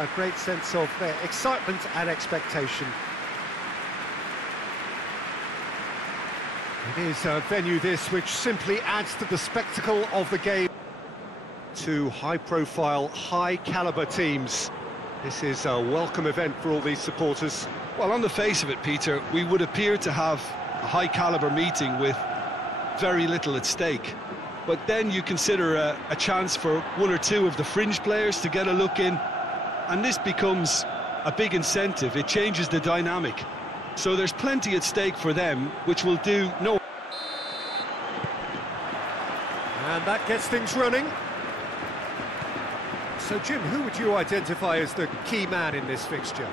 a great sense of excitement and expectation. It is a venue this which simply adds to the spectacle of the game. Two high-profile, high-caliber teams. This is a welcome event for all these supporters. Well, on the face of it, Peter, we would appear to have a high-caliber meeting with very little at stake. But then you consider a chance for one or two of the fringe players to get a look in, and this becomes a big incentive. It changes the dynamic. So there's plenty at stake for them, which will do no... And that gets things running. So, Jim, who would you identify as the key man in this fixture?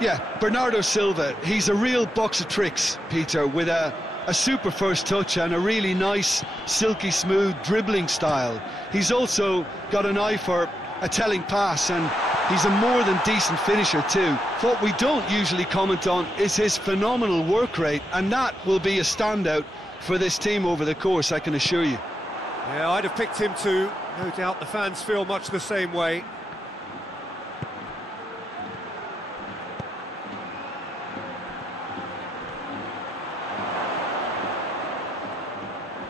Yeah, Bernardo Silva. He's a real box of tricks, Peter, with a super first touch and a really nice, silky smooth dribbling style. He's also got an eye for a telling pass, and he's a more than decent finisher too. What we don't usually comment on is his phenomenal work rate, and that will be a standout for this team over the course, I can assure you. Yeah, I'd have picked him too. No doubt the fans feel much the same way.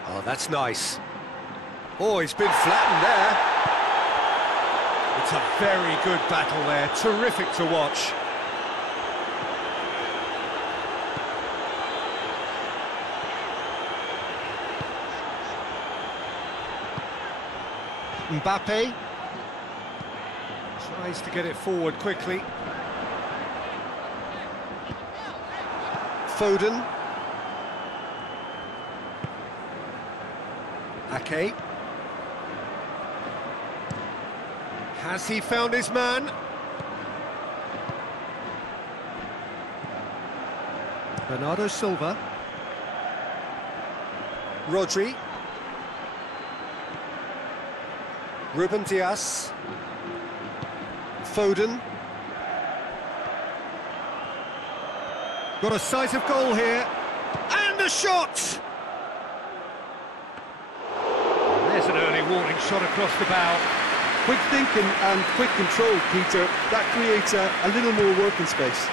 Oh, that's nice. Oh, he's been flattened there. It's a very good battle there, terrific to watch. Mbappe tries to get it forward quickly. Foden. Ake. Has he found his man? Bernardo Silva. Rodri. Ruben Dias. Foden. Got a sight of goal here. And a shot! There's an early warning shot across the bow. Quick thinking and quick control, Peter. That creates a little more working space.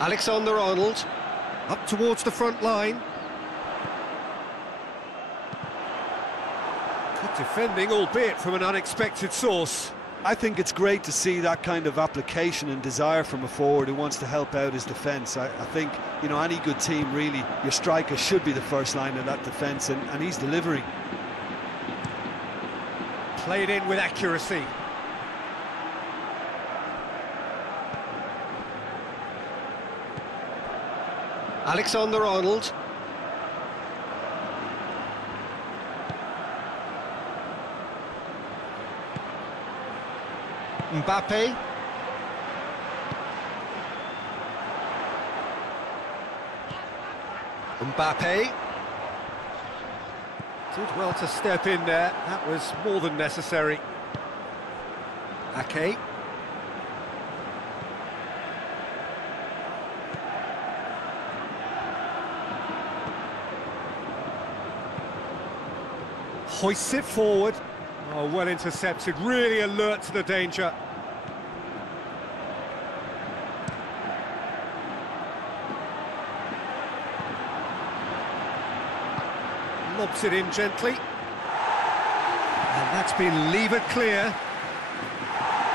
Alexander-Arnold, up towards the front line. Good defending, albeit from an unexpected source. I think it's great to see that kind of application and desire from a forward who wants to help out his defence. I think, you know, any good team, really, your striker should be the first line of that defence, and he's delivering. Played in with accuracy. Alexander-Arnold. Mbappe. Mbappe. Did well to step in there. That was more than necessary. Ake. Hoists it forward. Oh, well intercepted, really alert to the danger. Lobs it in gently. And that's been levered clear.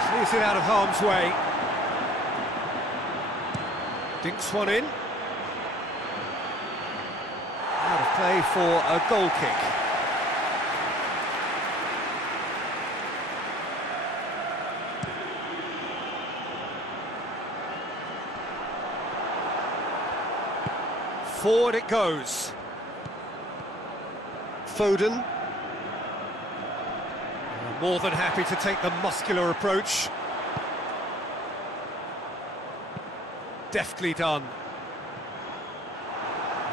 Clears it out of harm's way. Dinks one in. Out of play for a goal kick. Forward it goes. Foden. More than happy to take the muscular approach. Deftly done.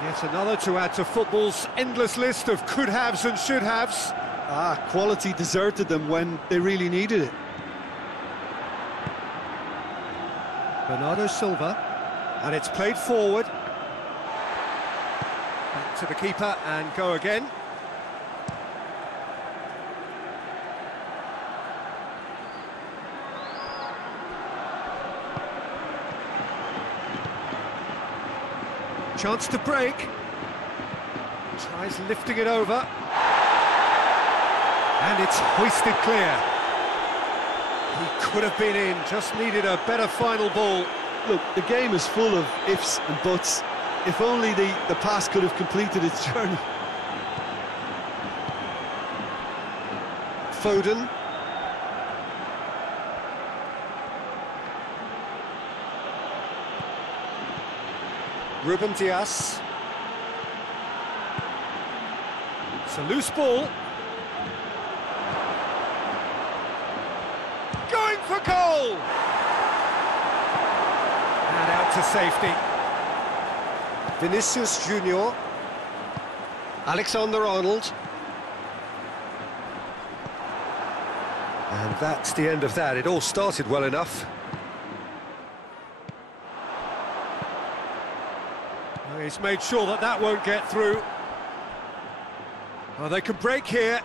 Yet another to add to football's endless list of could-haves and should-haves. Quality deserted them when they really needed it. Bernardo Silva. And it's played forward. Back to the keeper and go again. Chance to break. Tries lifting it over. And it's hoisted clear. He could have been in, just needed a better final ball. Look, the game is full of ifs and buts. If only the pass could have completed its journey. Foden. Ruben Dias. It's a loose ball. Going for goal! And out to safety. Vinicius Junior. Alexander-Arnold. And that's the end of that. It all started well enough. He's made sure that that won't get through. Oh, they can break here.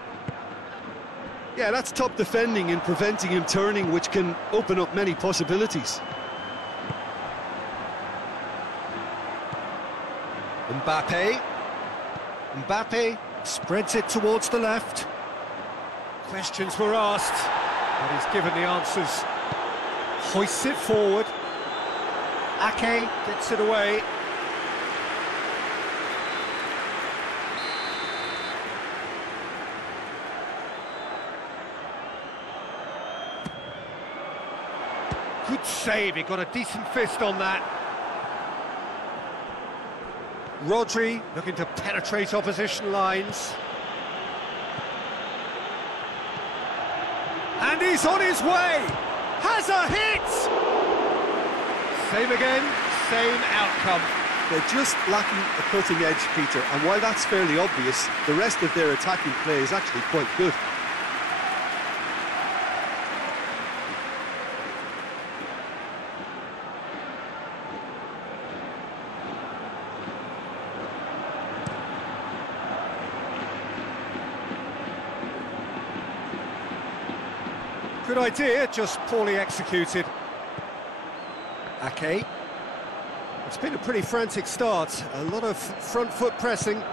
Yeah, that's top defending and preventing him turning, which can open up many possibilities. Mbappe spreads it towards the left. Questions were asked, but he's given the answers. Hoists it forward. Ake gets it away. Good save, he got a decent fist on that. Rodri looking to penetrate opposition lines. And he's on his way! Has a hit! Same again, same outcome. They're just lacking a cutting edge, Peter, and while that's fairly obvious, the rest of their attacking play is actually quite good. Good idea, just poorly executed. Ake. It's been a pretty frantic start, a lot of front foot pressing.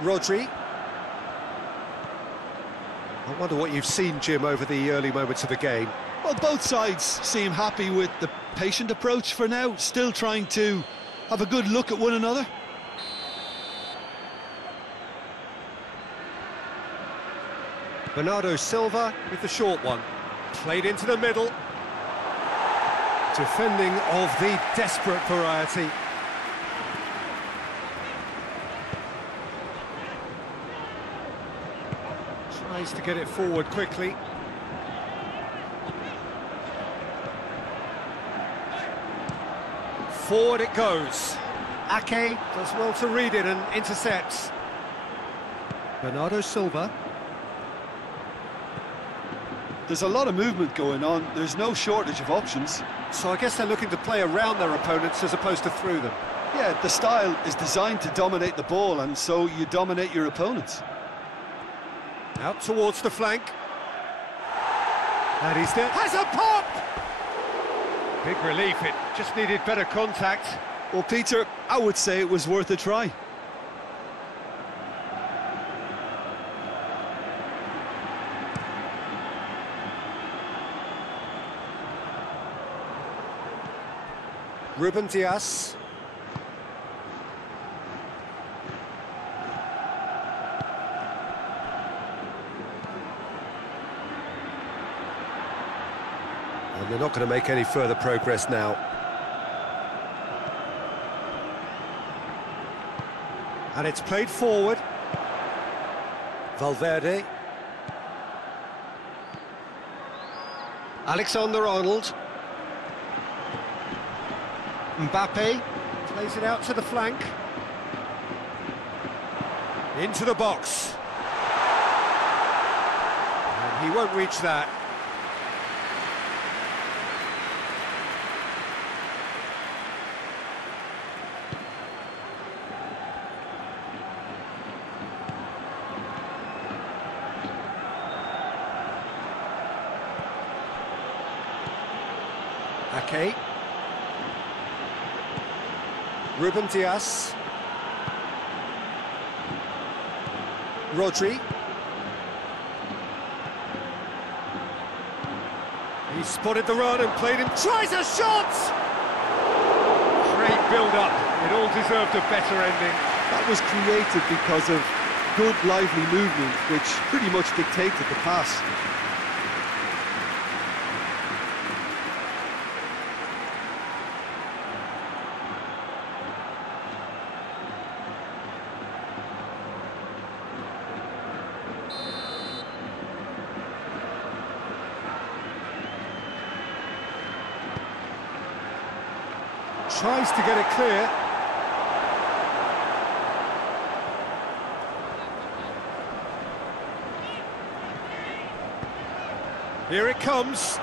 Rodri. I wonder what you've seen, Jim, over the early moments of the game. Well, both sides seem happy with the patient approach for now, still trying to have a good look at one another. Bernardo Silva with the short one. Played into the middle. Defending of the desperate variety. Tries to get it forward quickly. Forward it goes. Ake does well to read it and intercepts. Bernardo Silva. There's a lot of movement going on, there's no shortage of options. So I guess they're looking to play around their opponents as opposed to through them. Yeah, the style is designed to dominate the ball, and so you dominate your opponents. Out towards the flank. And he's there. Has a pop! Big relief, it just needed better contact. Well, Peter, I would say it was worth a try. Ruben Dias. And they're not going to make any further progress now. And it's played forward. Valverde. Alexander-Arnold. Mbappe plays it out to the flank. Into the box. And he won't reach that. Ake. Ruben Dias. Rodri. He spotted the run and played him. Tries a shot! Great build-up. It all deserved a better ending. That was created because of good, lively movement, which pretty much dictated the pass. Tries to get it clear. Here it comes.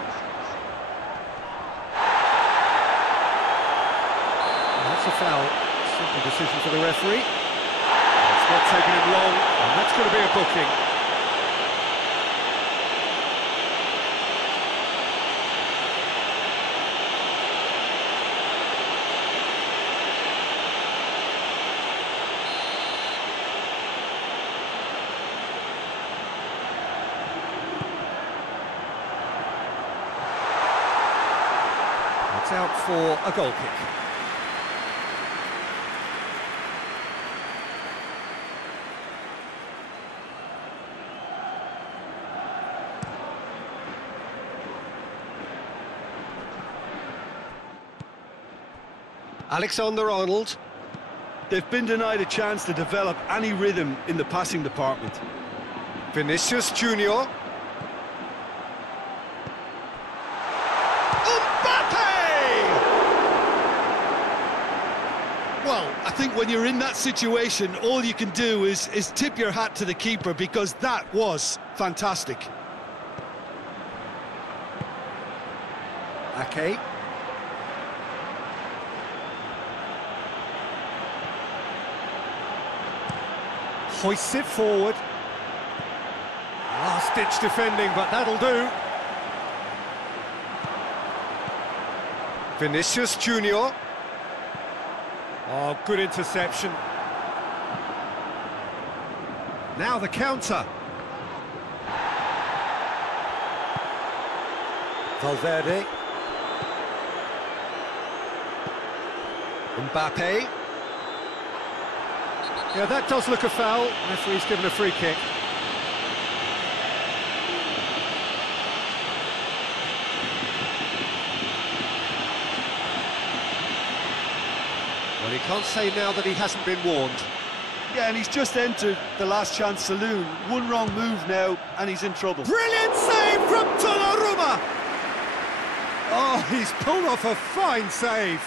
That's a foul. Simple decision for the referee. It's not taking him long, and that's going to be a booking. It's out for a goal kick. Alexander-Arnold. They've been denied a chance to develop any rhythm in the passing department. Vinicius Junior. Well, I think when you're in that situation, all you can do is tip your hat to the keeper, because that was fantastic. Ake. Hoists it forward. Last-ditch defending, but that'll do. Vinicius Junior. Oh, good interception. Now the counter. Valverde. Mbappe. Yeah, that does look a foul. Referee's given a free kick. Well, he can't say now that he hasn't been warned. Yeah, and he's just entered the last chance saloon. One wrong move now, and he's in trouble. Brilliant save from Donnarumma! Oh, he's pulled off a fine save.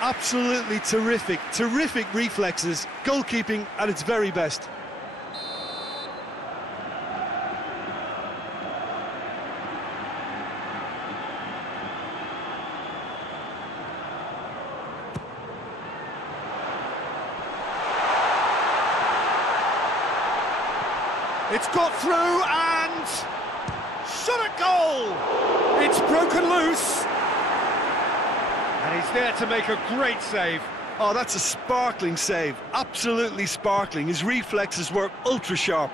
Absolutely terrific, terrific reflexes. Goalkeeping at its very best. It's got through and shot at goal! It's broken loose. And he's there to make a great save. Oh, that's a sparkling save. Absolutely sparkling. His reflexes were ultra sharp.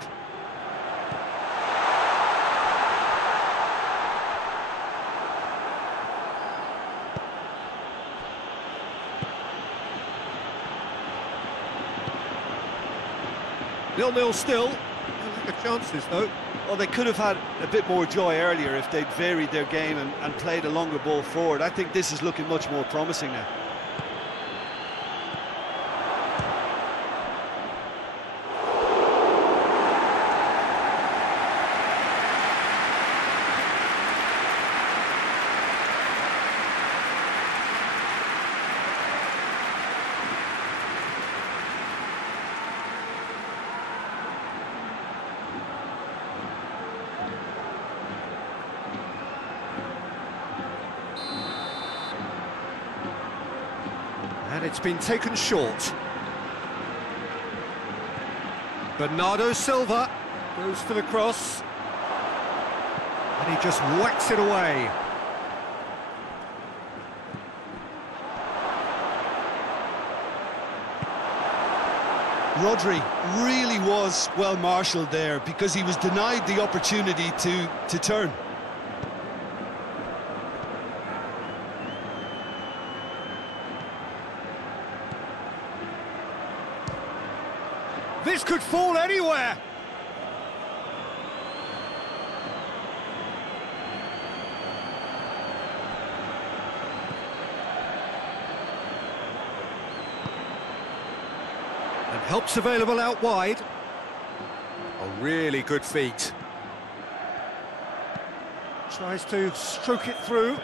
Nil-nil still. No chances though. Well, they could have had a bit more joy earlier if they'd varied their game and played a longer ball forward. I think this is looking much more promising now. And it's been taken short. Bernardo Silva goes for the cross. And he just whacks it away. Rodri really was well marshalled there because he was denied the opportunity to turn. This could fall anywhere. And help's available out wide. A really good feat. Tries to stroke it through.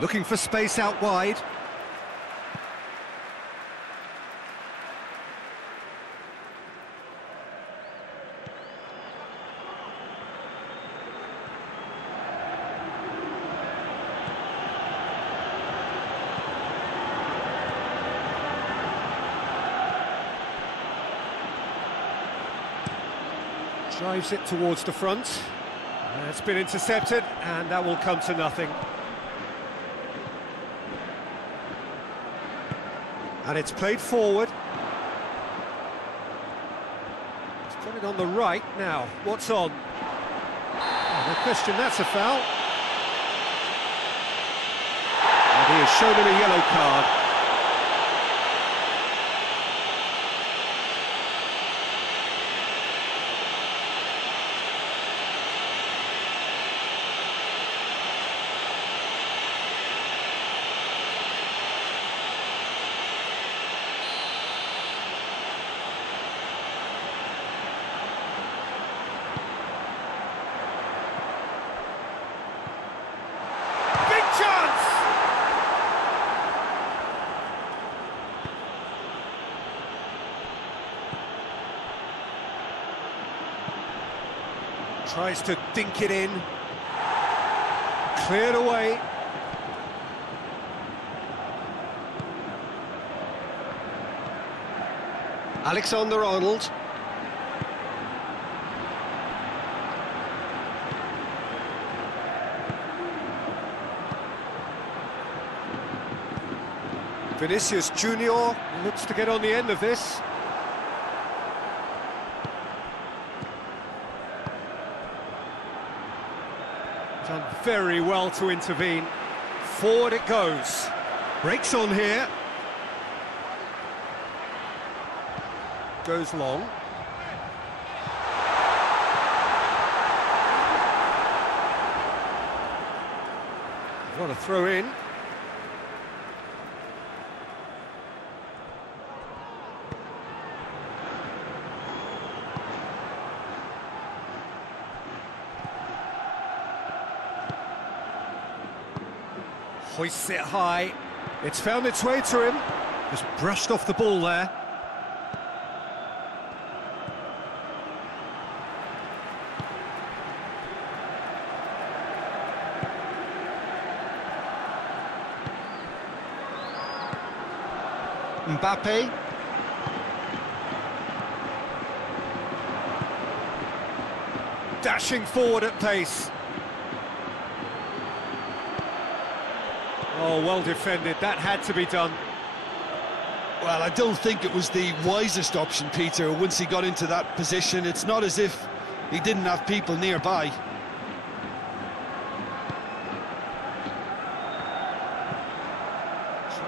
Looking for space out wide. Drives it towards the front. It's been intercepted, and that will come to nothing. And it's played forward. He's got it on the right now. What's on? Oh, no question, that's a foul. And he has shown him a yellow card. Tries to dink it in. Cleared away. Alexander-Arnold. Vinicius Junior looks to get on the end of this. Done very well to intervene. Forward it goes. Breaks on here. Goes long. Got a throw in. Hoists it high. It's found its way to him. Just brushed off the ball there. Mbappe. Dashing forward at pace. Oh, well defended. That had to be done. Well, I don't think it was the wisest option, Peter, once he got into that position. It's not as if he didn't have people nearby.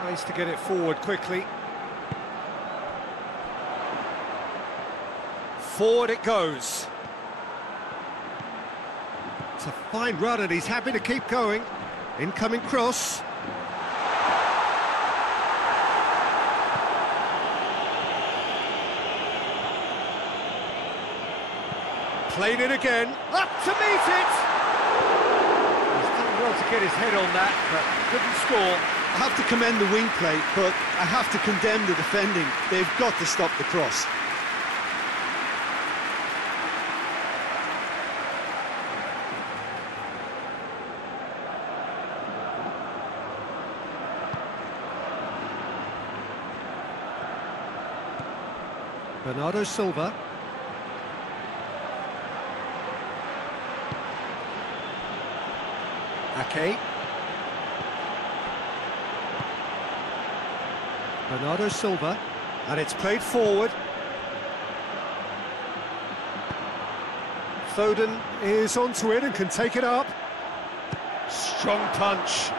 Tries to get it forward quickly. Forward it goes. It's a fine run and he's happy to keep going. Incoming cross. Played it again. Up to meet it! He's done well to get his head on that, but couldn't score. I have to commend the wing play, but I have to condemn the defending. They've got to stop the cross. Bernardo Silva. Ake. Bernardo Silva. And it's played forward. Foden is onto it and can take it up. Strong punch.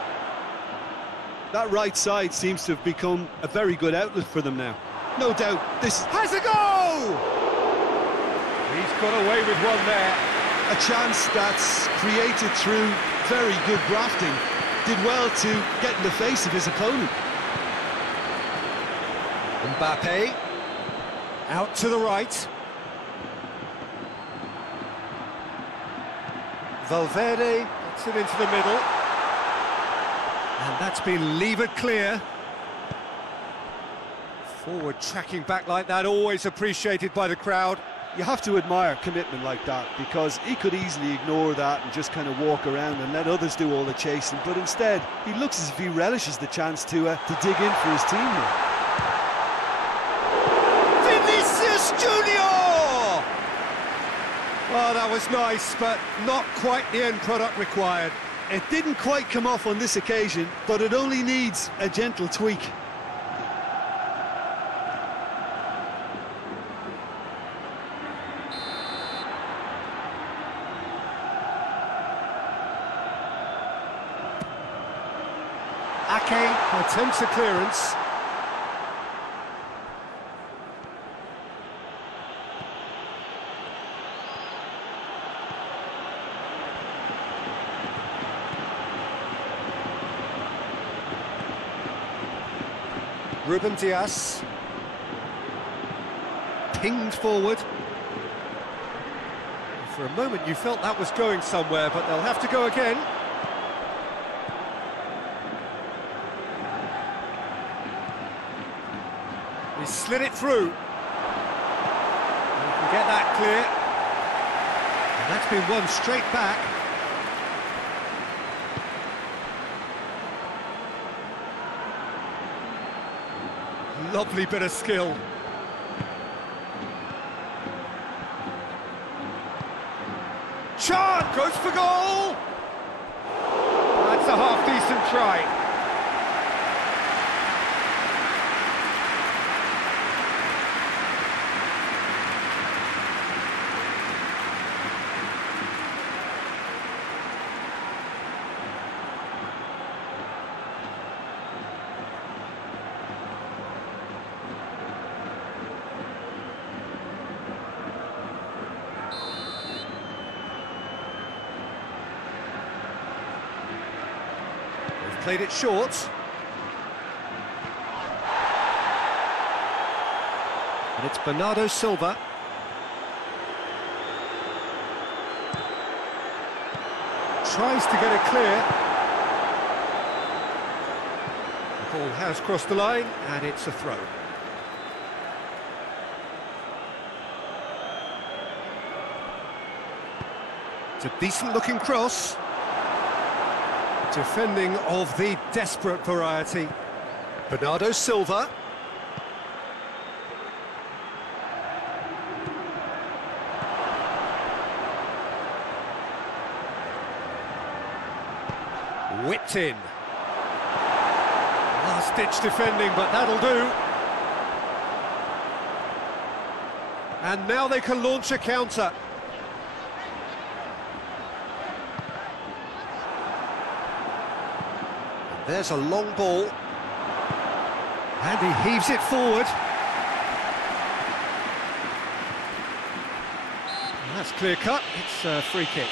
That right side seems to have become a very good outlet for them now. No doubt this Has a goal! He's got away with one there. a chance that's created through very good grafting. Did well to get in the face of his opponent. Mbappe, out to the right. Valverde gets it into the middle. And that's been levered clear. Forward tracking back like that, always appreciated by the crowd. You have to admire commitment like that, because he could easily ignore that and just kind of walk around and let others do all the chasing, but instead he looks as if he relishes the chance to dig in for his team now. Vinicius Junior! Oh, that was nice, but not quite the end product required. It didn't quite come off on this occasion, but it only needs a gentle tweak. Ake attempts a clearance. Ruben Dias. Pinged forward. For a moment you felt that was going somewhere, but they'll have to go again. He slid it through. He can get that clear. And that's been won straight back. Lovely bit of skill. Chant goes for goal. That's a half-decent try. Played it short. And it's Bernardo Silva. Tries to get it clear. The ball has crossed the line, and it's a throw. It's a decent-looking cross. Defending of the desperate variety. Bernardo Silva. Whipped in. Last-ditch defending, but that'll do. And now they can launch a counter. There's a long ball, and he heaves it forward. And that's clear cut, it's a free kick.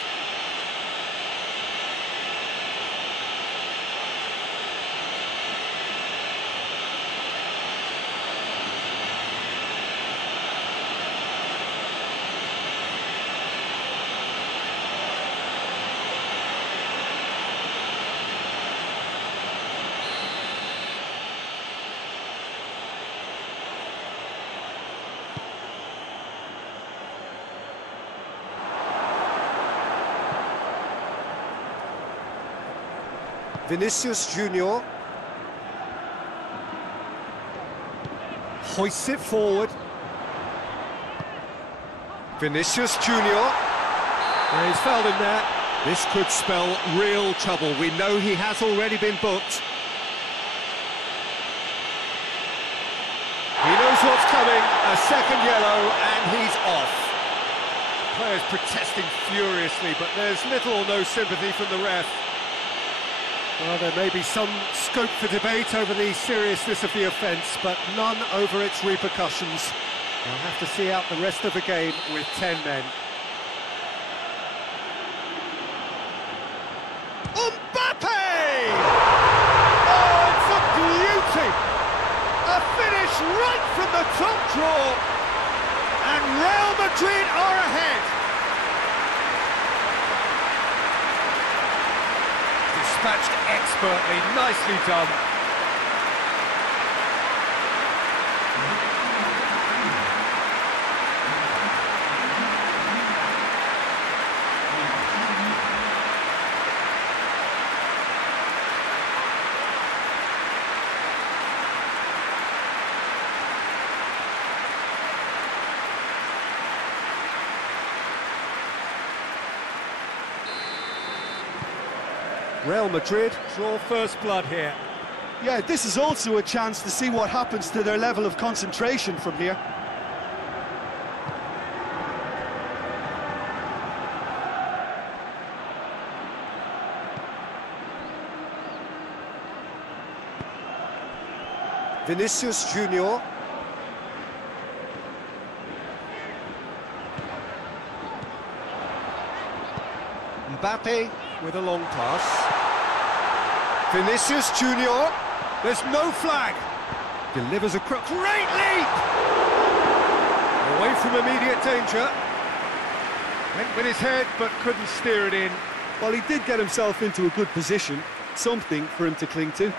Vinicius Junior hoists it forward. Vinicius Junior. Yeah, he's fouled him there. This could spell real trouble. We know he has already been booked. He knows what's coming. A second yellow, and he's off. Players protesting furiously, but there's little or no sympathy from the ref. Well, there may be some scope for debate over the seriousness of the offence, but none over its repercussions. They'll have to see out the rest of the game with 10 men. Mbappe! Oh, it's a beauty! A finish right from the top draw, and Real Madrid are ahead. Dispatched expertly, nicely done. Real Madrid draw first blood here. Yeah, this is also a chance to see what happens to their level of concentration from here. Vinicius Junior. Mbappe with a long pass. Vinicius Junior. There's no flag. Delivers a great leap! Away from immediate danger. Went with his head, but couldn't steer it in. Well, he did get himself into a good position, something for him to cling to.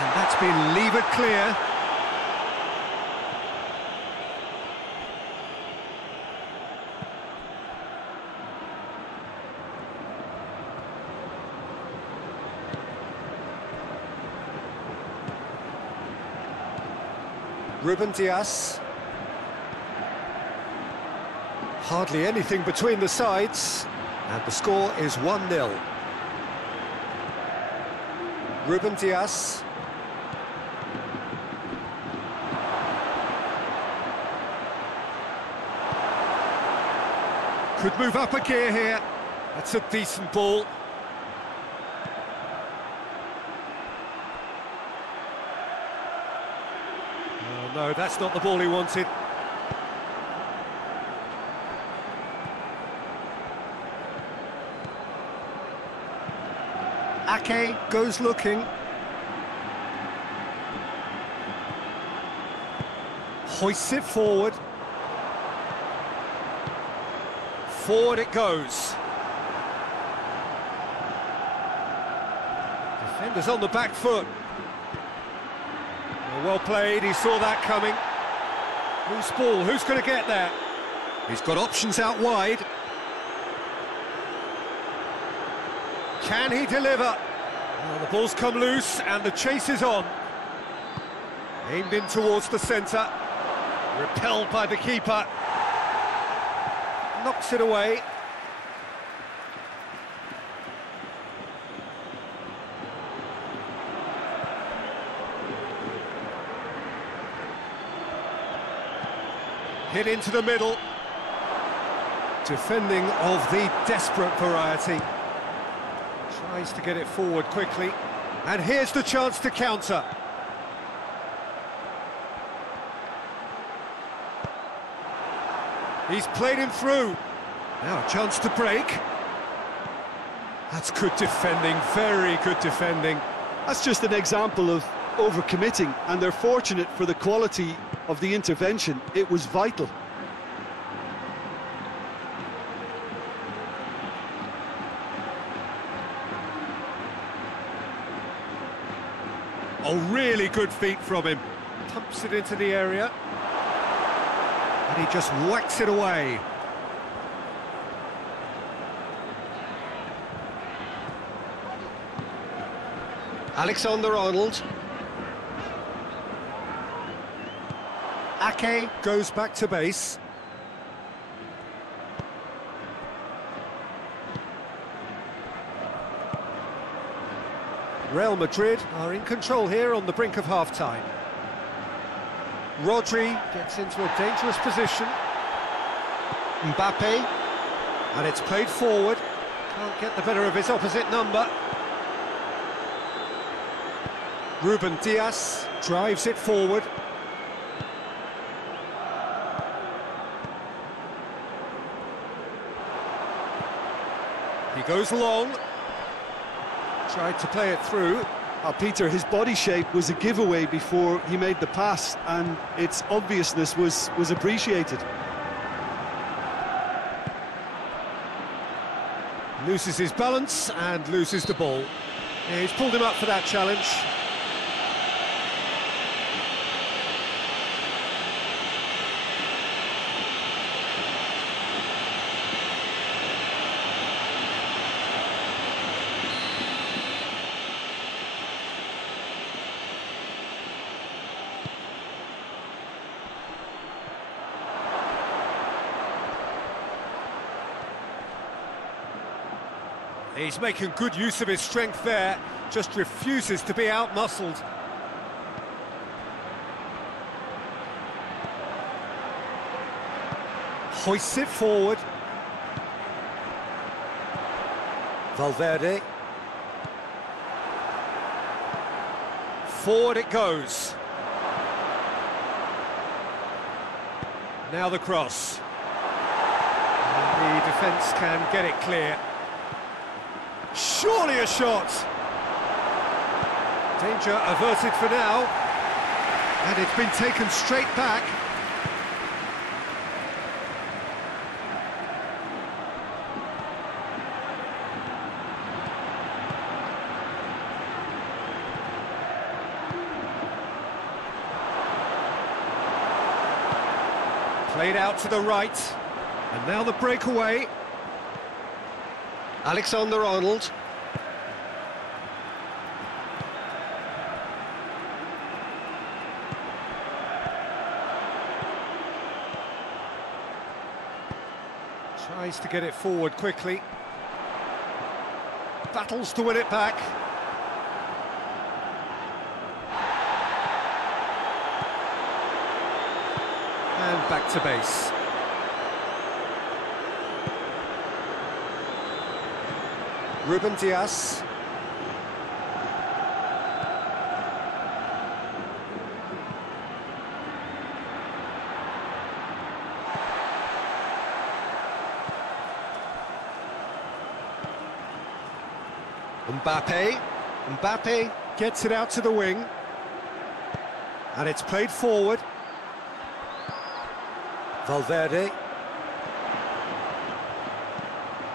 And that's been levered clear. Ruben Dias. Hardly anything between the sides, and the score is 1-0. Ruben Dias. Could move up a gear here. That's a decent ball. Oh, no, that's not the ball he wanted. Ake goes looking. Hoists it forward. Forward it goes. Defenders on the back foot. Well played, he saw that coming. Loose ball, who's going to get there? He's got options out wide. Can he deliver? Well, the ball's come loose and the chase is on. Aimed in towards the centre. Repelled by the keeper. Knocks it away. Hit into the middle. Defending of the desperate variety. Tries to get it forward quickly. And here's the chance to counter. He's played him through. Now a chance to break. That's good defending, very good defending. That's just an example of overcommitting, and they're fortunate for the quality of the intervention. It was vital. Oh, really good feet from him. Pumps it into the area. And he just whacks it away. Alexander-Arnold. Ake goes back to base. Real Madrid are in control here on the brink of half-time. Rodri gets into a dangerous position. Mbappe, and it's played forward. Can't get the better of his opposite number. Ruben Dias drives it forward. He goes long. Tried to play it through. Peter, his body shape was a giveaway before he made the pass, and its obviousness was appreciated. Loses his balance and loses the ball. Yeah, he's pulled him up for that challenge. He's making good use of his strength there, just refuses to be out-muscled. Hoists it forward. Valverde. Forward it goes. Now the cross. And the defence can get it clear. Surely a shot! Danger averted for now. And it's been taken straight back. Played out to the right. And now the breakaway. Alexander-Arnold. Tries to get it forward quickly. Battles to win it back. And back to base. Ruben Dias. Mbappe gets it out to the wing. And it's played forward. Valverde.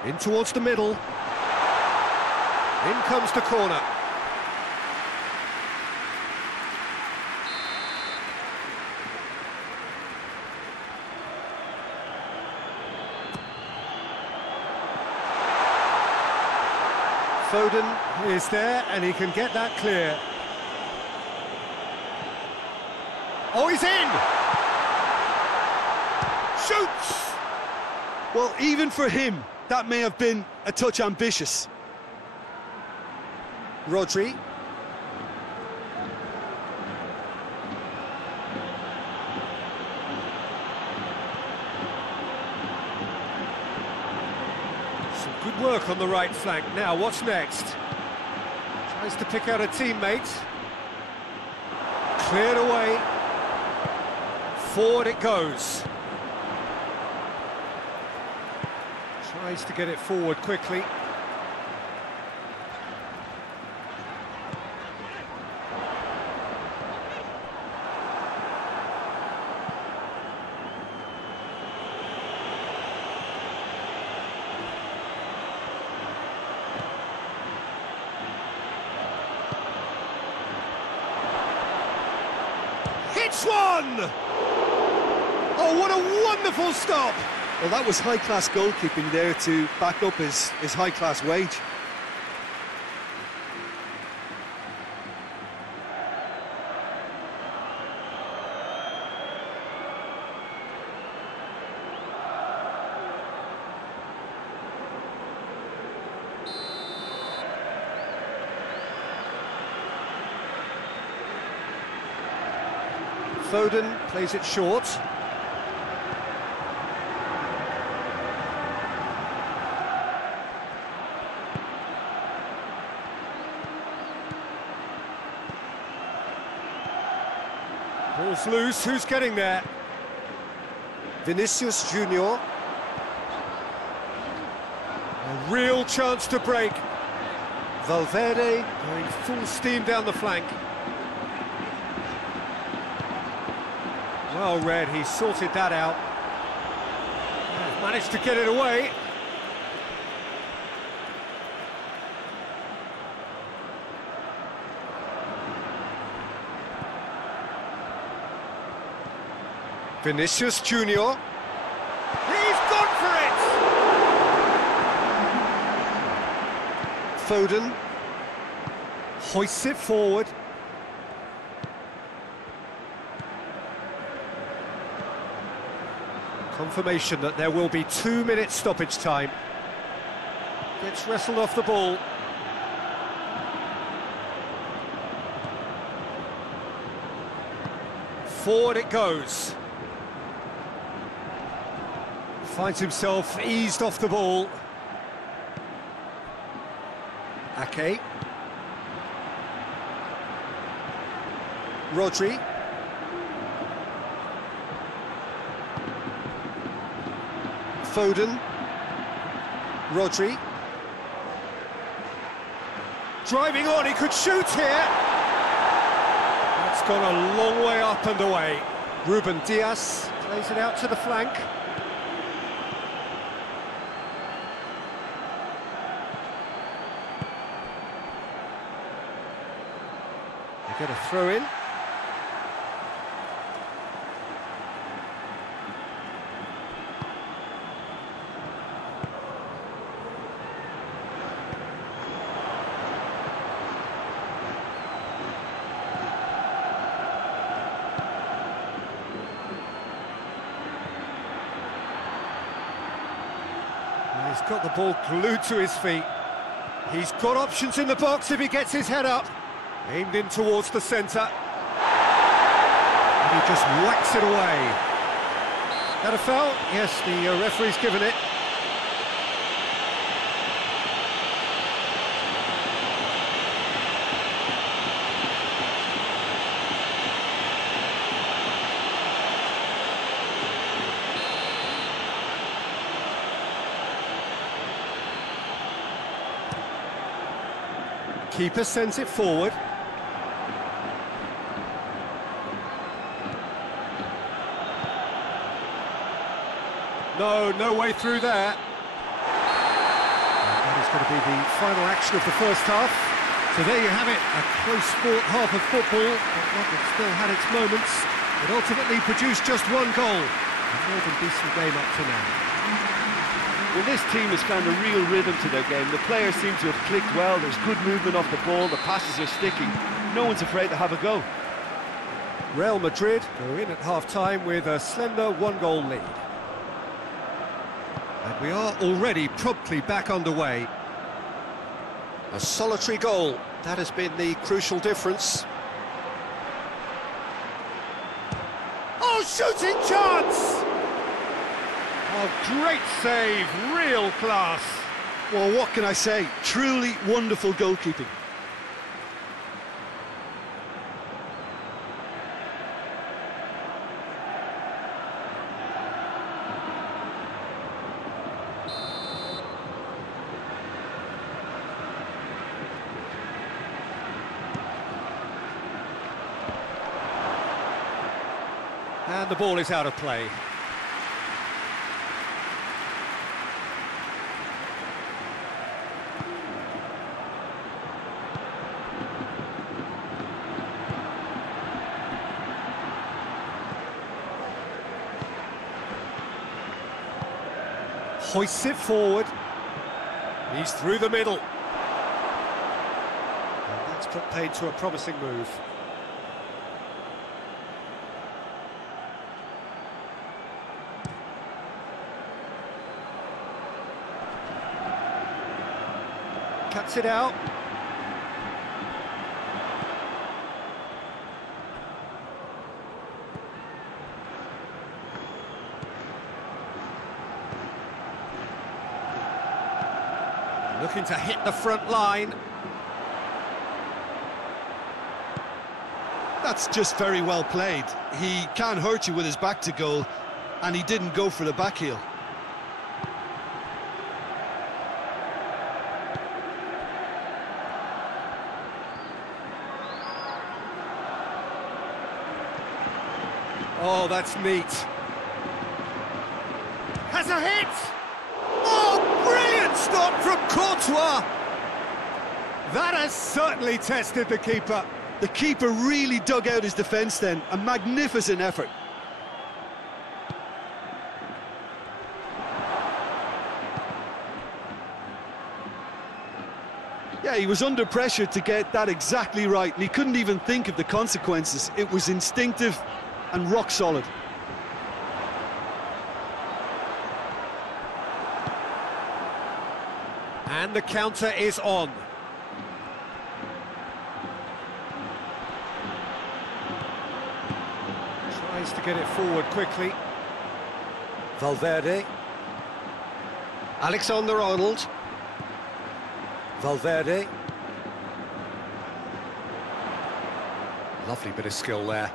In towards the middle. In comes the corner. Foden is there and he can get that clear. Oh, he's in! Shoots! Well, even for him, that may have been a touch ambitious. Rodri. Some good work on the right flank. Now, what's next? Tries to pick out a teammate. Cleared away. Forward it goes. Tries to get it forward quickly. Hits one! Oh, what a wonderful stop! Well, that was high-class goalkeeping there to back up his high-class wage. Foden plays it short. Ball's loose, who's getting there? Vinicius Junior. A real chance to break. Valverde going full steam down the flank. Well read, he sorted that out. Managed to get it away. Vinicius Junior. He's gone for it! Foden hoists it forward. Confirmation that there will be 2 minutes stoppage time. Gets wrestled off the ball. Forward it goes. Finds himself eased off the ball. Ake. Rodri. Foden. Rodri. Driving on, he could shoot here. That's gone a long way up and away. Ruben Dias plays it out to the flank. They get a throw in. He's got the ball glued to his feet. He's got options in the box if he gets his head up. Aimed in towards the centre. And he just whacks it away. That a foul? Yes, the referee's given it. Keeper sends it forward. No way through there. That is going to be the final action of the first half. So there you have it, a close-fought half of football, but one that still had its moments. It ultimately produced just one goal. A more than decent game up to now. Well, this team has found a real rhythm to their game. The players seem to have clicked well. There's good movement off the ball. The passes are sticking. No one's afraid to have a go. Real Madrid go in at half-time with a slender one-goal lead. And we are already promptly back underway. A solitary goal, that has been the crucial difference. Oh, shooting chance! Oh, great save, real class. Well, what can I say? Truly wonderful goalkeeping. And the ball is out of play. Hoists it forward. He's through the middle. And that's put paid to a promising move. Cuts it out. Looking to hit the front line. That's just very well played. He can't hurt you with his back to goal, and he didn't go for the back heel. Oh, that's neat. Has a hit! Oh, brilliant stop from Courtois! That has certainly tested the keeper. The keeper really dug out his defence then. A magnificent effort. Yeah, he was under pressure to get that exactly right, and he couldn't even think of the consequences. It was instinctive and rock solid. And the counter is on. Tries to get it forward quickly. Valverde. Alexander-Arnold. Valverde. Lovely bit of skill there.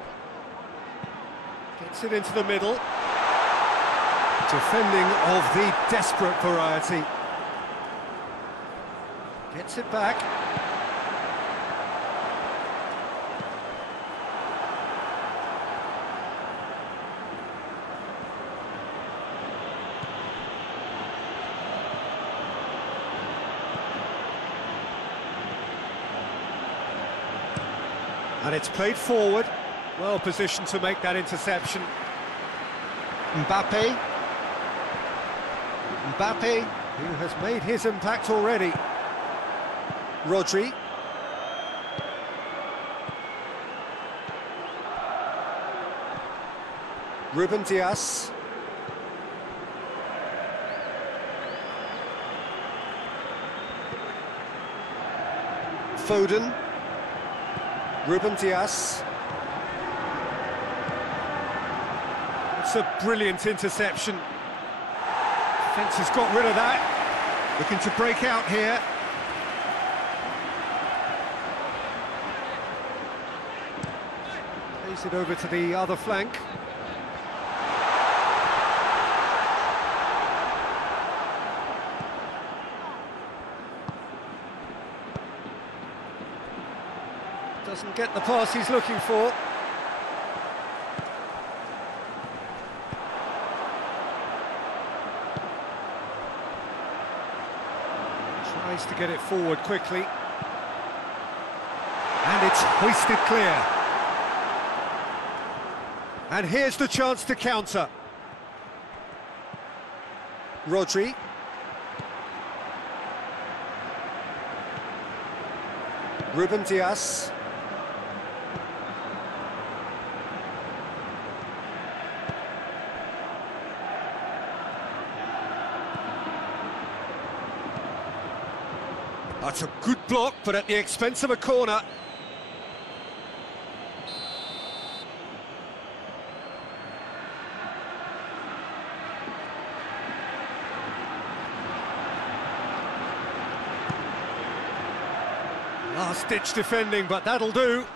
Gets it into the middle. Defending of the desperate variety. Gets it back. And it's played forward. Well positioned to make that interception. Mbappe. Mbappe, who has made his impact already. Rodri. Ruben Dias. Foden. Ruben Dias. It's a brilliant interception. Defence has got rid of that. Looking to break out here. Plays it over to the other flank. Doesn't get the pass he's looking for. Tries to get it forward quickly. And it's hoisted clear. And here's the chance to counter. Rodri. Ruben Dias. That's a good block, but at the expense of a corner. Last-ditch defending, but that'll do.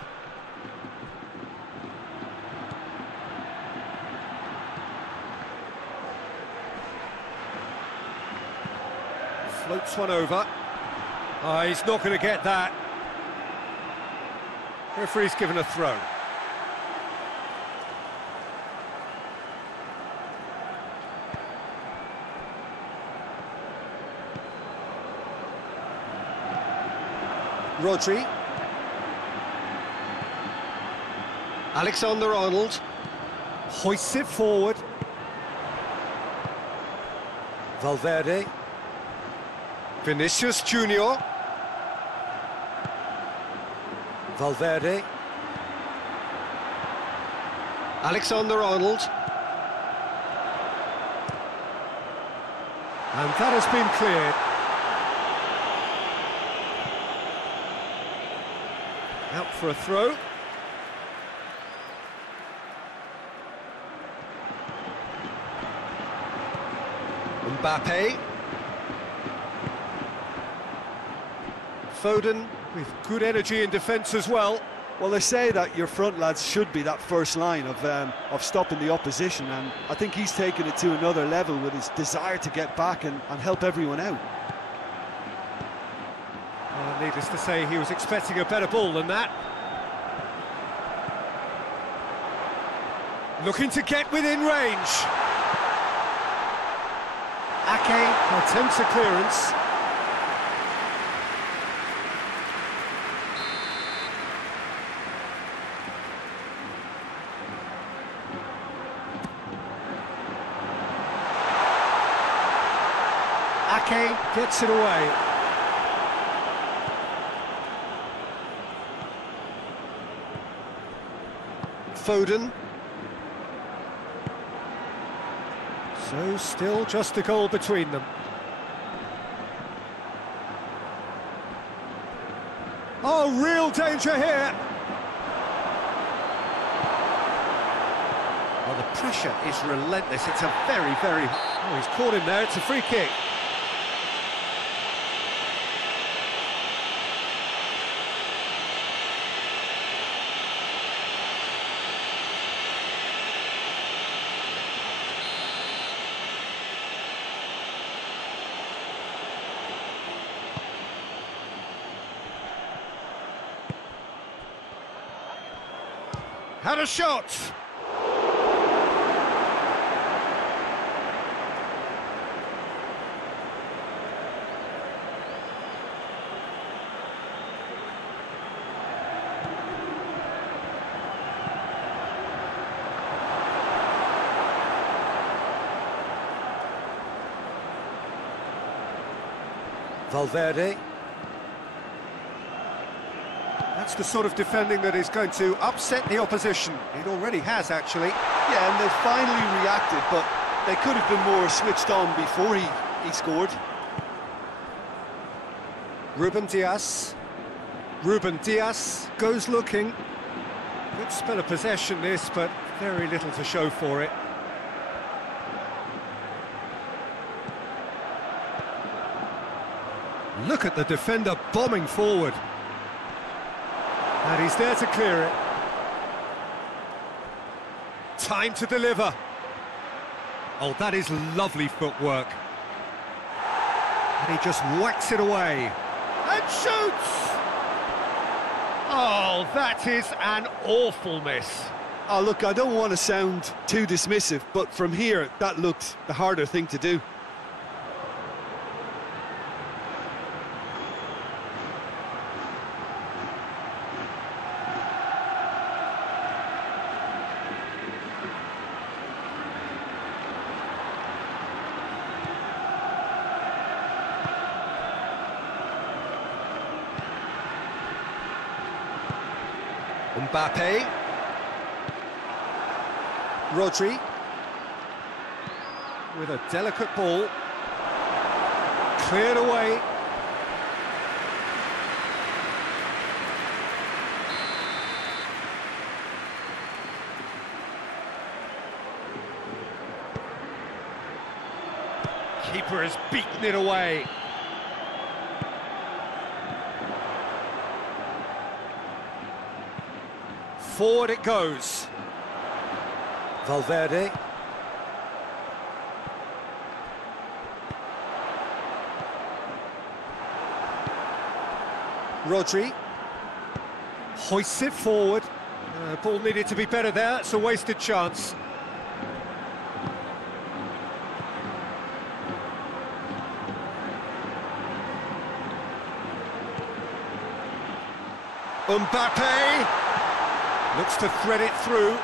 Floats one over. Oh, he's not going to get that. Referee's given a throw. Rodri. Alexander-Arnold. Hoists it forward. Valverde. Vinicius Junior. Valverde. Alexander-Arnold. And that has been cleared. Out for a throw. Mbappe. Foden with good energy in defence as well. Well, they say that your front lads should be that first line of stopping the opposition, and I think he's taken it to another level with his desire to get back and help everyone out. Well, needless to say, he was expecting a better ball than that. Looking to get within range. Ake attempts a clearance. Ake gets it away. Foden. So still just a goal between them. Oh, real danger here. Well, the pressure is relentless. It's a very... Oh, he's caught him there. It's a free kick. Had a shot! Valverde. That's the sort of defending that is going to upset the opposition. It already has, actually. Yeah, and they finally reacted, but they could have been more switched on before he scored. Ruben Dias. Ruben Dias goes looking. Good spell of possession, this, but very little to show for it. Look at the defender bombing forward. And he's there to clear it. Time to deliver. Oh, that is lovely footwork. And he just whacks it away. And shoots! Oh, that is an awful miss. Oh, look, I don't want to sound too dismissive, but from here, that looked the harder thing to do. Mbappe. Rodri. With a delicate ball. Cleared away. Keeper has beaten it away. Forward it goes. Valverde. Rodri. Hoists it forward. Ball needed to be better there. It's a wasted chance. Mbappe. Looks to thread it through.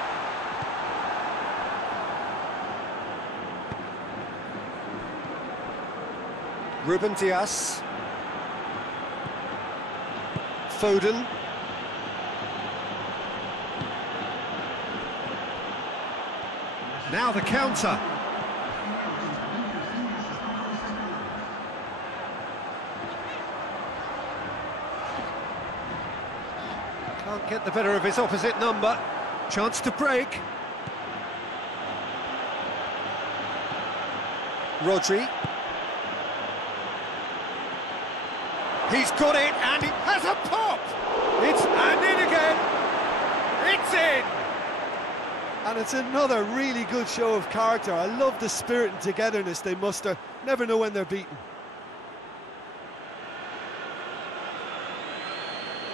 Ruben Dias. Foden. Now the counter. Can't get the better of his opposite number. Chance to break. Rodri. He's got it, and he has a pop! It's and in again! It's in! And it's another really good show of character. I love the spirit and togetherness they muster. Never know when they're beaten.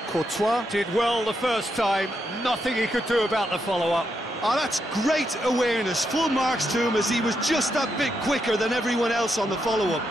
Courtois did well the first time. Nothing he could do about the follow-up. Oh, that's great awareness. Full marks to him, as he was just that bit quicker than everyone else on the follow-up.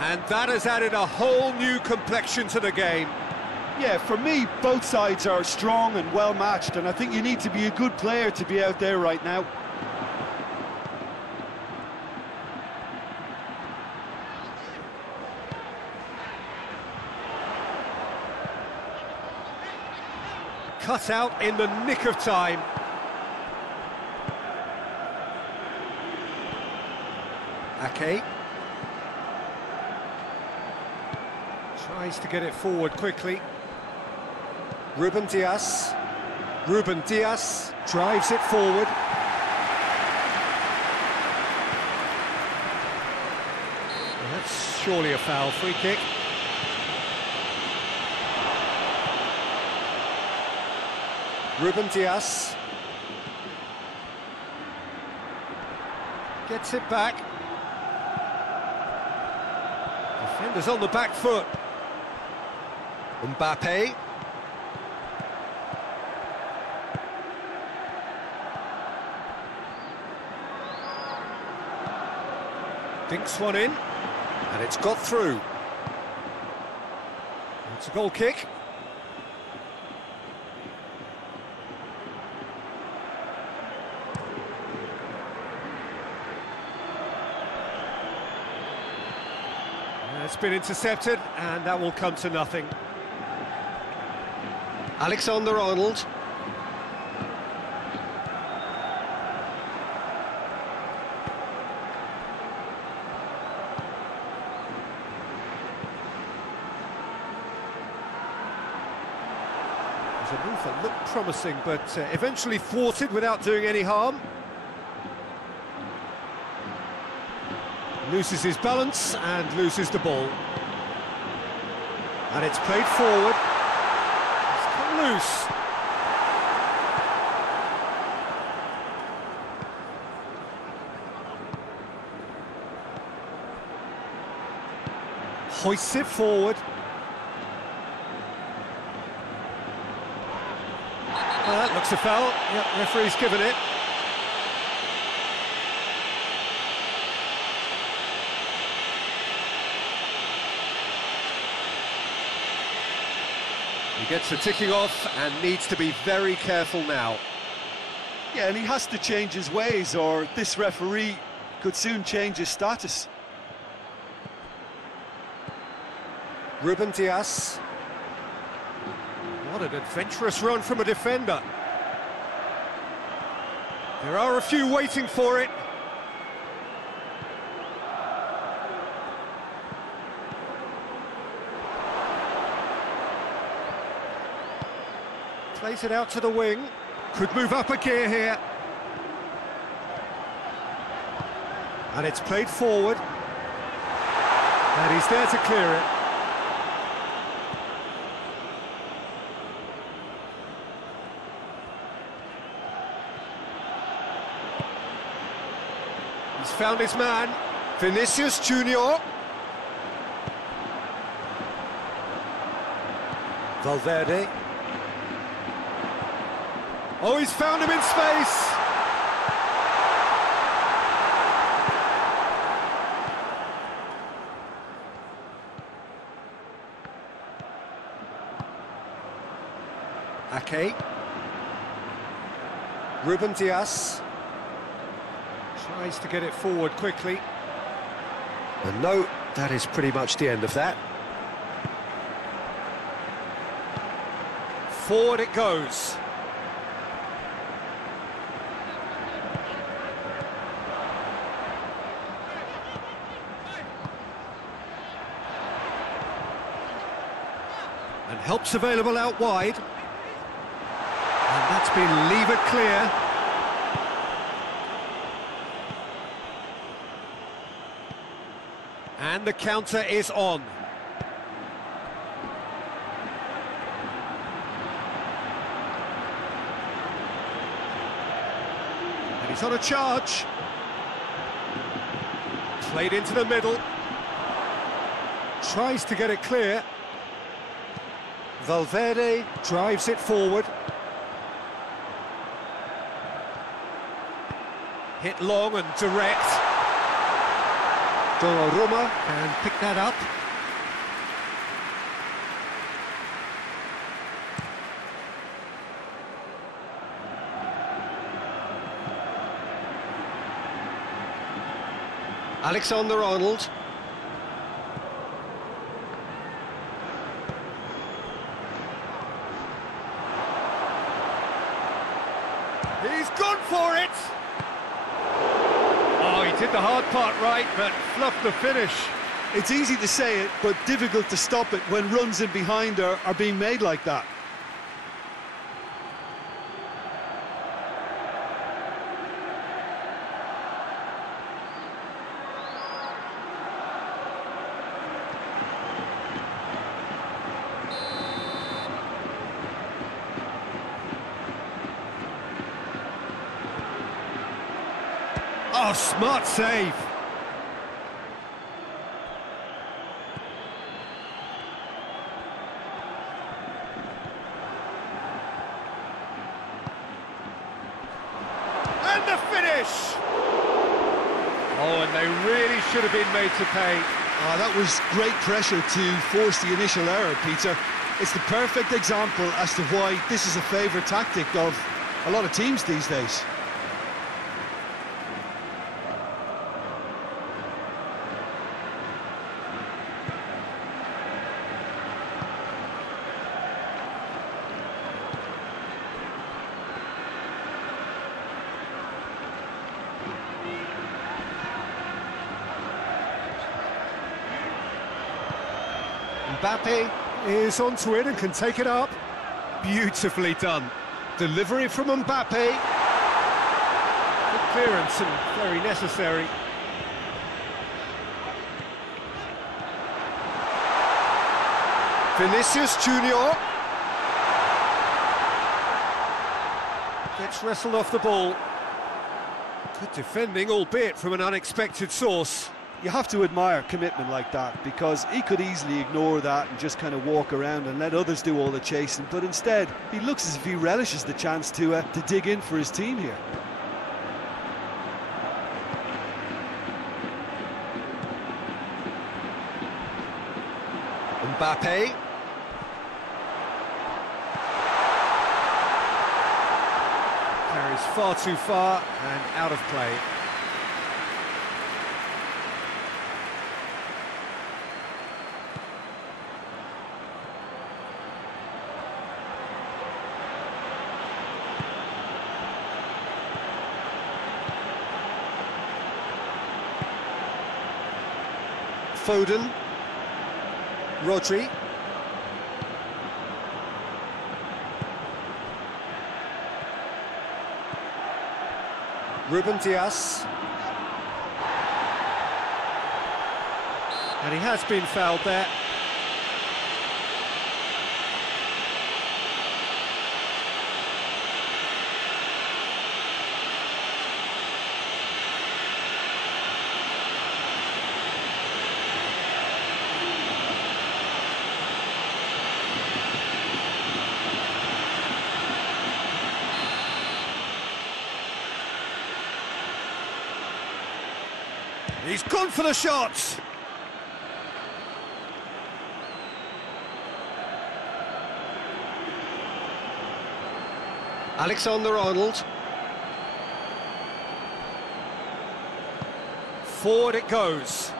And that has added a whole new complexion to the game. Yeah, for me, both sides are strong and well matched, and I think you need to be a good player to be out there right now. Cut out in the nick of time. Ake. Tries to get it forward quickly. Ruben Dias drives it forward. Well, that's surely a foul. Free kick. Ruben Dias gets it back. Defenders on the back foot. Mbappe. Dinks one in, and it's got through. It's a goal kick. It's been intercepted, and that will come to nothing. Alexander-Arnold. There's a move that looked promising, but eventually thwarted without doing any harm. Loses his balance and loses the ball. And it's played forward. It's come loose. Hoists it forward. Well, that looks a foul. Yep, referee's given it. He gets the ticking off and needs to be very careful now. Yeah, and he has to change his ways, or this referee could soon change his status. Ruben Dias. What an adventurous run from a defender. There are a few waiting for it. Plays it out to the wing. Could move up a gear here. And it's played forward. And he's there to clear it. He's found his man. Vinicius Junior. Valverde. Oh, he's found him in space! Ake. Ruben Dias. Tries to get it forward quickly. And no, that is pretty much the end of that. Forward it goes. And help's available out wide. And that's been levered clear. And the counter is on. And he's on a charge. Played into the middle. Tries to get it clear. Valverde drives it forward. Hit long and direct. Donnarumma can pick that up. Alexander-Arnold. He's gone for it! Oh, he did the hard part right, but fluffed the finish. It's easy to say it, but difficult to stop it when runs in behind are being made like that. Oh, smart save. And the finish! Oh, and they really should have been made to pay. That was great pressure to force the initial error, Peter. It's the perfect example as to why this is a favourite tactic of a lot of teams these days. Mbappe is onto it and can take it up. Beautifully done. Delivery from Mbappe. Good clearance and very necessary. Vinicius Junior gets wrestled off the ball. Good defending, albeit from an unexpected source. You have to admire commitment like that, because he could easily ignore that and just kind of walk around and let others do all the chasing, but instead he looks as if he relishes the chance to dig in for his team here. Mbappe. Carries far too far and out of play. Foden, Rodri, Ruben Dias, and he has been fouled there. He's gone for the shot. Alexander-Arnold. Forward it goes.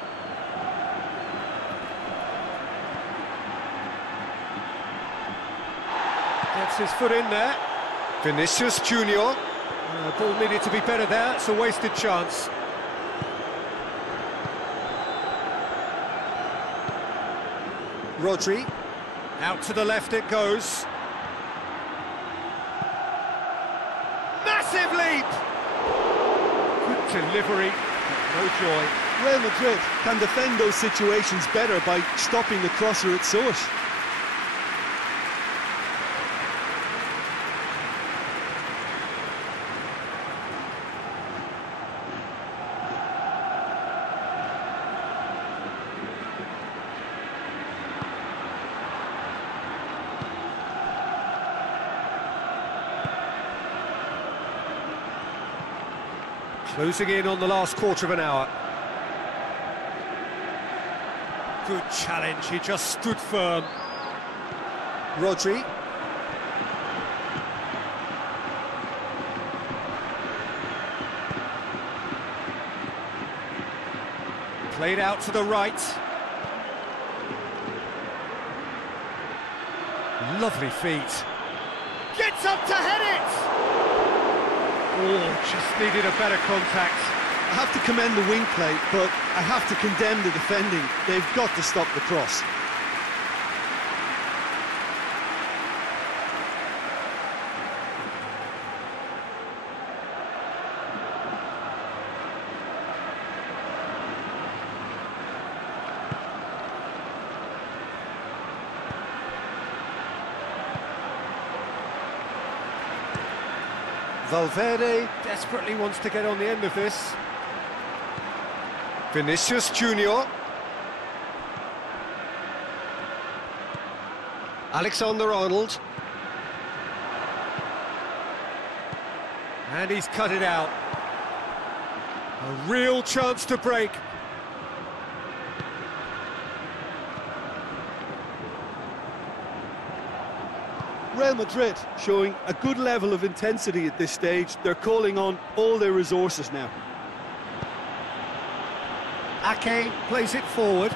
Gets his foot in there. Vinicius Junior. Ball needed to be better there, it's a wasted chance. Rodri. Out to the left it goes. Massive leap! Good delivery, no joy. Real Madrid can defend those situations better by stopping the crosser at source. Closing in on the last quarter of an hour. Good challenge, he just stood firm. Rodri. Played out to the right. Lovely feet. Gets up to head it! Oh, just needed a better contact. I have to commend the wing play, but I have to condemn the defending. They've got to stop the cross. Valverde desperately wants to get on the end of this. Vinicius Junior. Alexander-Arnold. And he's cut it out. A real chance to break. Real Madrid showing a good level of intensity at this stage. They're calling on all their resources now. Ake plays it forward.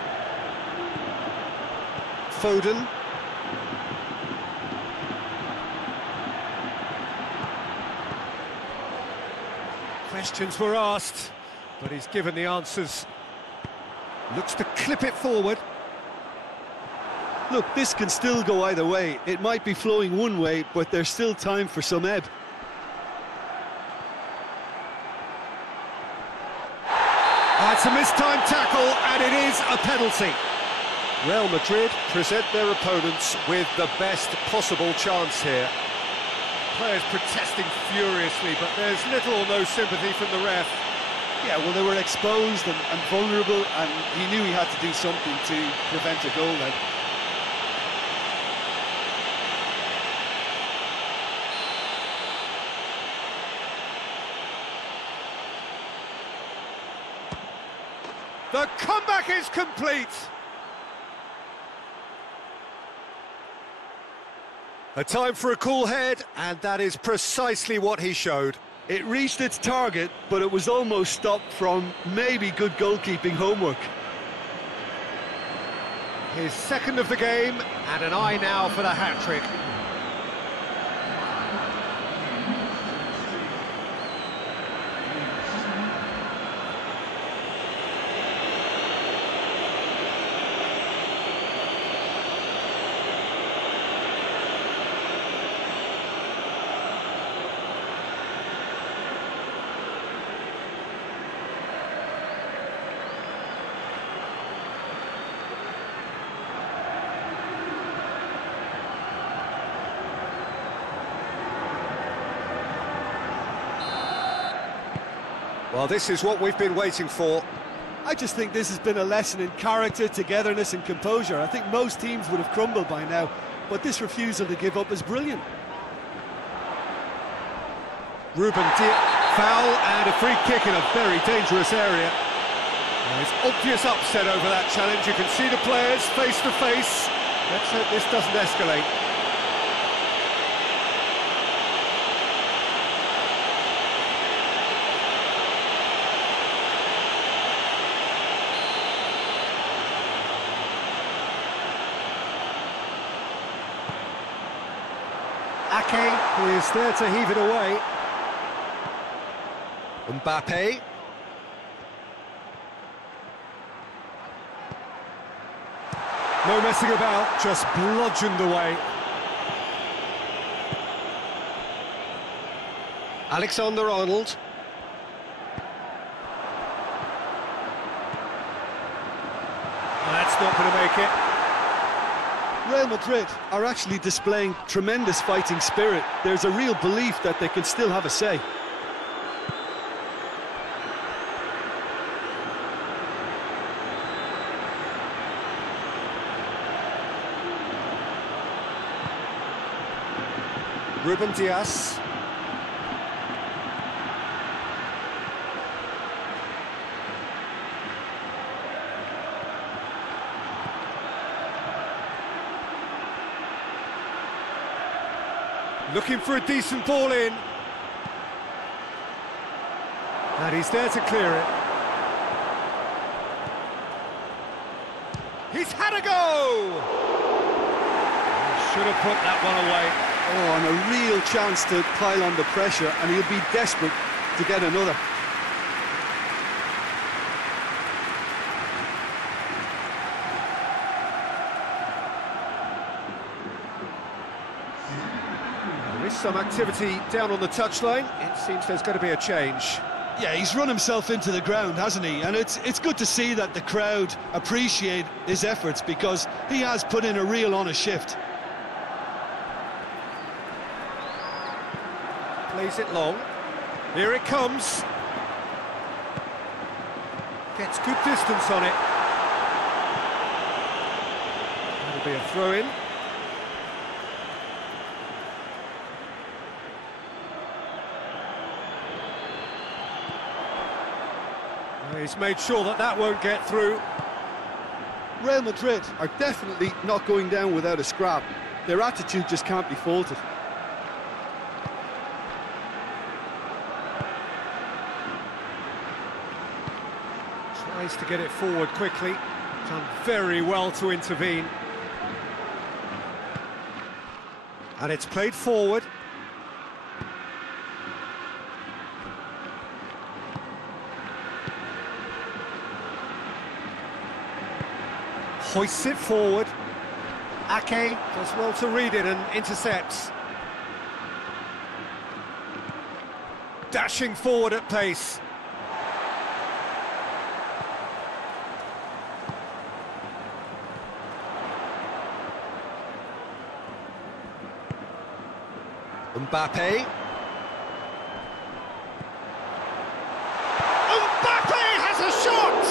Foden. Questions were asked, but he's given the answers. Looks to clip it forward. Look, this can still go either way. It might be flowing one way, but there's still time for some ebb. That's a mistimed tackle, and it is a penalty. Real Madrid present their opponents with the best possible chance here. Players protesting furiously, but there's little or no sympathy from the ref. Yeah, well, they were exposed and vulnerable, and he knew he had to do something to prevent a goal then. The comeback is complete. A time for a cool head, and that is precisely what he showed. It reached its target, but it was almost stopped from maybe good goalkeeping homework. His second of the game, and an eye now for the hat-trick. Well, this is what we've been waiting for. I just think this has been a lesson in character, togetherness and composure. I think most teams would have crumbled by now, but this refusal to give up is brilliant. Ruben Diaz, foul and a free kick in a very dangerous area. There's obvious upset over that challenge. You can see the players face to face. Let's hope this doesn't escalate. Ake is there to heave it away. Mbappe. No messing about, just bludgeoned away. Alexander-Arnold. That's not going to make it. Real Madrid are actually displaying tremendous fighting spirit. There's a real belief that they can still have a say. Ruben Dias. Looking for a decent ball in. And he's there to clear it. He's had a go! Should have put that one away. Oh, and a real chance to pile on the pressure, and he'll be desperate to get another. There is some activity down on the touchline. It seems there's going to be a change. Yeah, he's run himself into the ground, hasn't he? And it's good to see that the crowd appreciate his efforts, because he has put in a real honest shift. Plays it long. Here it comes. Gets good distance on it. That'll be a throw-in. He's made sure that that won't get through. Real Madrid are definitely not going down without a scrap. Their attitude just can't be faulted. Tries to get it forward quickly. Done very well to intervene. And it's played forward. Hoists it forward. Ake does well to read it and intercepts. Dashing forward at pace. Mbappe. Mbappe has a shot!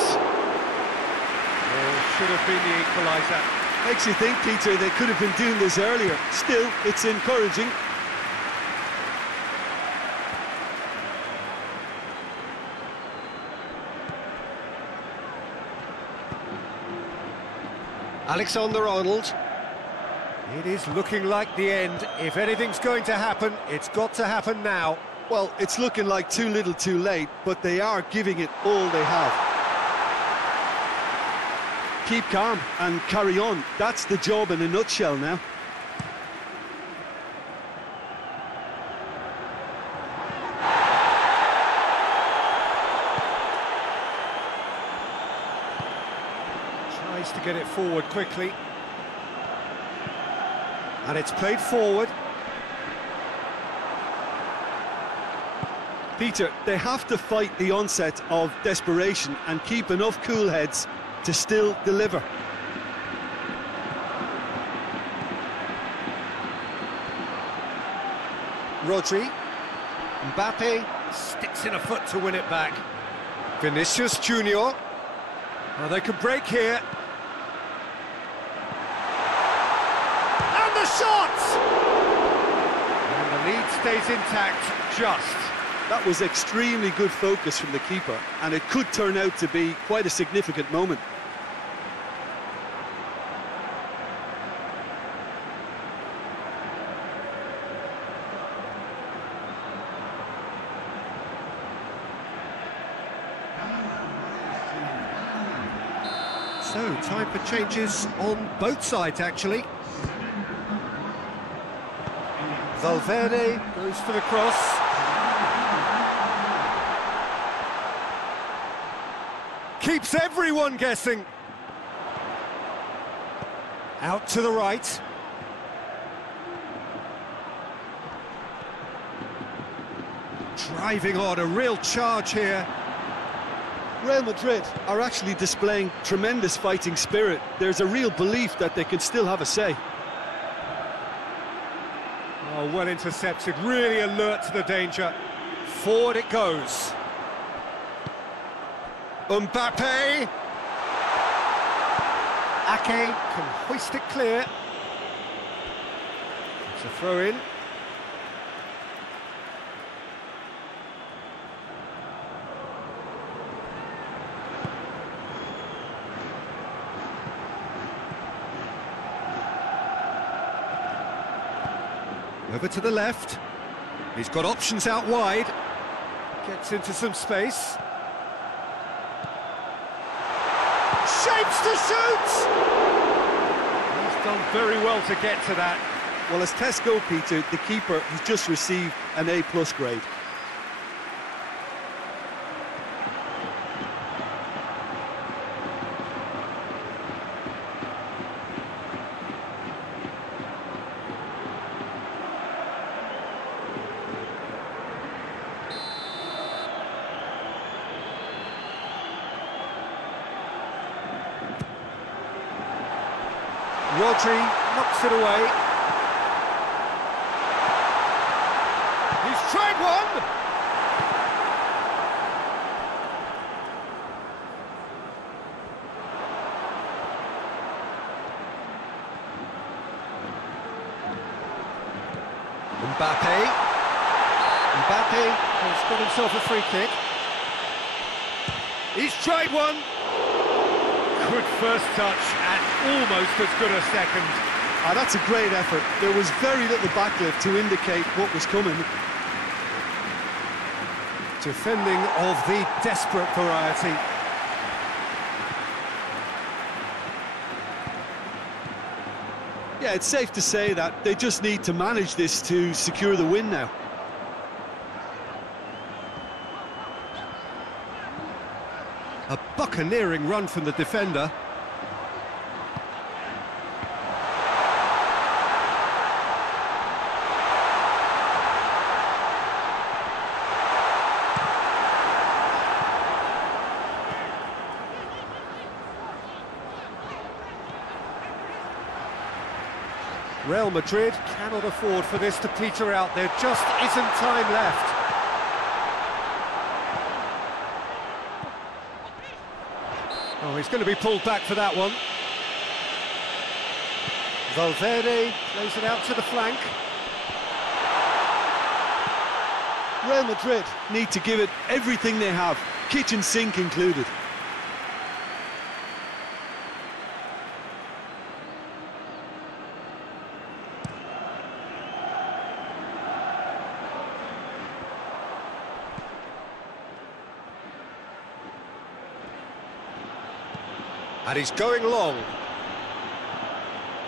Oh, should have been the equaliser. Makes you think, Peter, they could have been doing this earlier. Still, it's encouraging. Alexander-Arnold. It is looking like the end. If anything's going to happen, it's got to happen now. Well, it's looking like too little too late, but they are giving it all they have. Keep calm and carry on. That's the job in a nutshell now. Tries to get it forward quickly. And it's played forward. Peter, they have to fight the onset of desperation and keep enough cool heads to still deliver. Rodri. Mbappe sticks in a foot to win it back. Vinicius Junior. Oh, they could break here. And the shot! And the lead stays intact, just. That was extremely good focus from the keeper, and it could turn out to be quite a significant moment. So, time for changes on both sides, actually. Valverde goes for the cross. Keeps everyone guessing. Out to the right. Driving on, a real charge here. Real Madrid are actually displaying tremendous fighting spirit. There's a real belief that they can still have a say. Oh, well intercepted, really alert to the danger. Forward it goes. Mbappe! Ake can hoist it clear. It's a throw-in. Over to the left. He's got options out wide. Gets into some space. Shapes to shoot! He's done very well to get to that. Well, as tests go, Peter, the keeper has just received an A+ grade. Rodri knocks it away. He's tried one! Mbappe has got himself a free kick. He's tried one! Good first touch and almost as good a second. That's a great effort. There was very little backlift to indicate what was coming. Defending of the desperate variety. Yeah, it's safe to say that they just need to manage this to secure the win now. A buccaneering run from the defender. Real Madrid cannot afford for this to peter out. There just isn't time left. Oh, he's going to be pulled back for that one. Valverde plays it out to the flank. Real Madrid need to give it everything they have, kitchen sink included. And he's going long.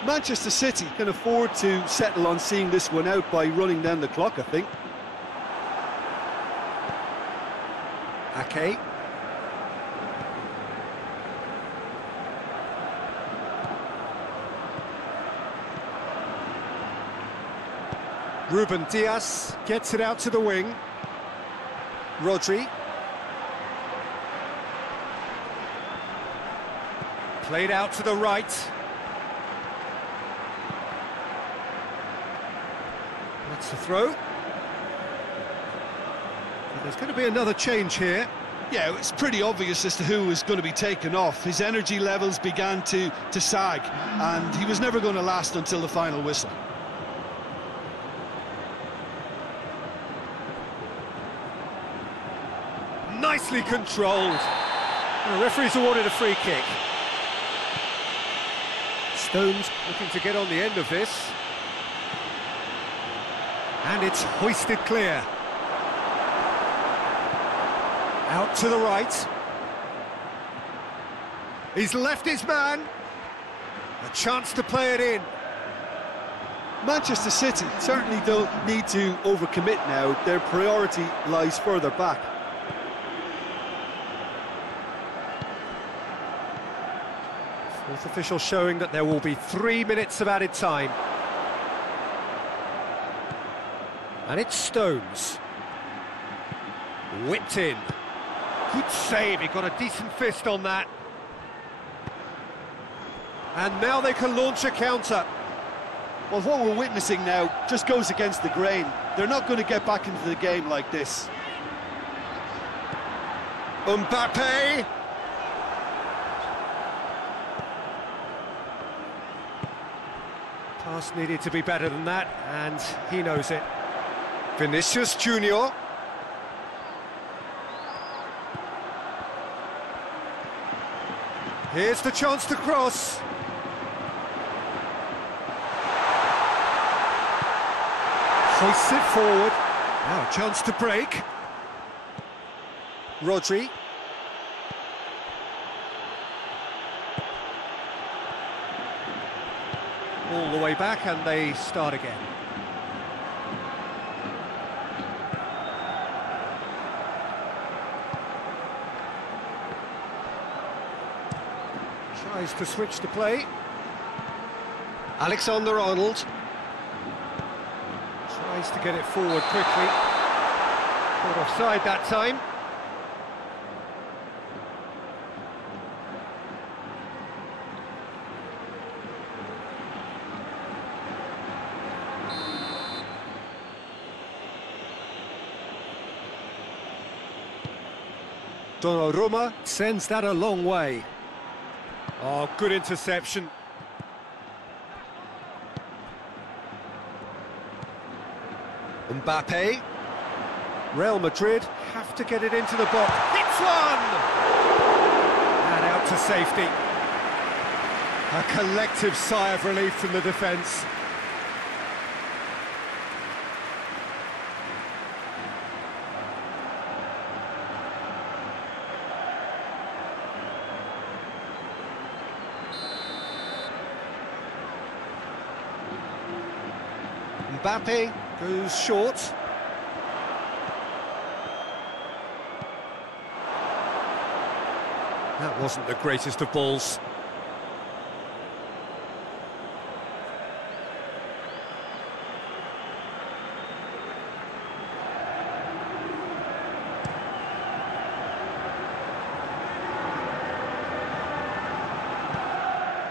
Manchester City can afford to settle on seeing this one out by running down the clock, I think. Ake. Ruben Dias gets it out to the wing. Rodri. Played out to the right. That's the throw. But there's going to be another change here. Yeah, it's pretty obvious as to who was going to be taken off. His energy levels began to sag, and he was never going to last until the final whistle. Nicely controlled. The referee's awarded a free kick. Stones looking to get on the end of this. And it's hoisted clear. Out to the right. He's left his man. A chance to play it in. Manchester City certainly don't need to overcommit now. Their priority lies further back. Fourth official showing that there will be 3 minutes of added time. And it's Stones. Whipped in. Good save, he got a decent fist on that. And now they can launch a counter. Well, what we're witnessing now just goes against the grain. They're not going to get back into the game like this. Mbappe! Pass needed to be better than that, and he knows it. Vinicius Junior. Here's the chance to cross. Hoists it forward. Now a chance to break. Rodri. All the way back, and they start again. Tries to switch the play. Alexander-Arnold. Tries to get it forward quickly. Caught offside that time. Donnarumma sends that a long way. Oh, good interception. Mbappe. Real Madrid have to get it into the box. Hits one! And out to safety. A collective sigh of relief from the defence. Mbappe goes short. That wasn't the greatest of balls.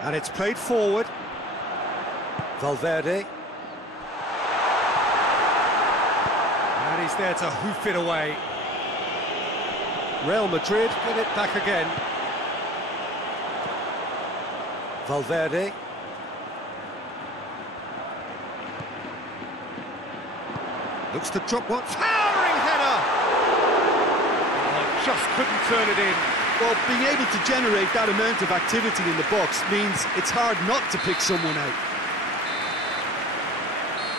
And it's played forward. Valverde. And he's there to hoof it away. Real Madrid get it back again. Valverde. Looks to drop one. Towering header! Oh, just couldn't turn it in. Well, being able to generate that amount of activity in the box means it's hard not to pick someone out.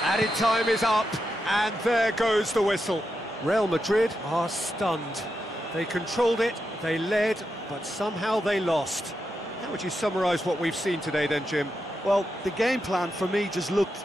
Added time is up, and there goes the whistle. Real Madrid are stunned. They controlled it, they led, but somehow they lost. How would you summarise what we've seen today then, Jim? Well, the game plan for me just looked